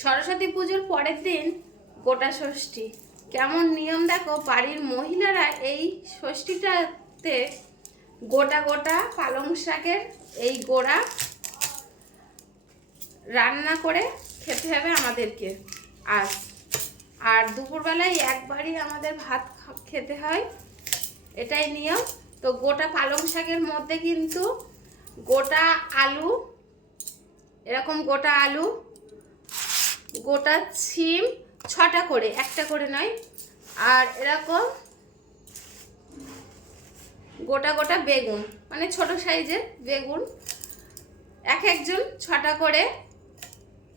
সরস্বতী পুজোর পরের দিন গোটা ষষ্ঠী। কেমন নিয়ম দেখো, বাড়ির মহিলারা এই ষষ্ঠীটাতে গোটা গোটা পালং শাকের এই গোড়া রান্না করে খেতে হবে আমাদেরকে। আর আর দুপুরবেলায় একবারই আমাদের ভাত খেতে হয়, এটাই নিয়ম। তো গোটা পালং শাকের মধ্যে কিন্তু গোটা আলু, এরকম গোটা আলু, গোটা সিম 6টা করে, একটা করে নয়, আর এরকম গোটা গোটা বেগুন, মানে ছোট সাইজের বেগুন এক একজন 6টা করে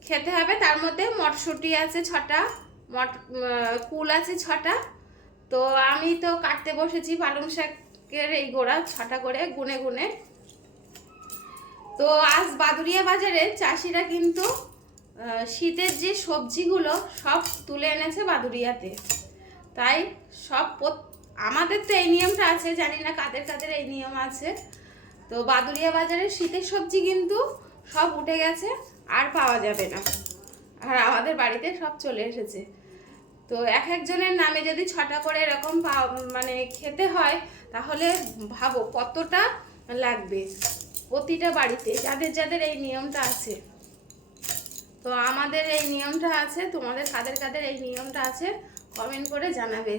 খেতে হবে। তার মধ্যে মটরশুঁটি আছে 6টা, কুল আছে 6টা। তো আমি তো কাটতে বসেছি পালং শাকের এই গোড়া 6টা করে গুনে গুনে। তো আজ বাদুড়িয়া বাজারে চাষিরা কিন্তু শীতের যে সবজিগুলো সব তুলে এনেছে বাদুড়িয়াতে। তাই সব আমাদের তো এই নিয়মটা আছে, জানি না কাদের কাদের এই নিয়ম আছে। তো বাদুড়িয়া বাজারে শীতের সবজি কিন্তু সব উঠে গেছে, আর পাওয়া যাবে না, আর আমাদের বাড়িতে সব চলে এসেছে। তো এক একজনের নামে যদি 6টা করে এরকম মানে খেতে হয়, তাহলে ভাবো কতটা লাগবে প্রতিটা বাড়িতে, যাদের যাদের এই নিয়মটা আছে। তো আমাদের এই নিয়মটা আছে, তোমাদের কাদের কাদের এই নিয়মটা আছে কমেন্ট করে জানাবে।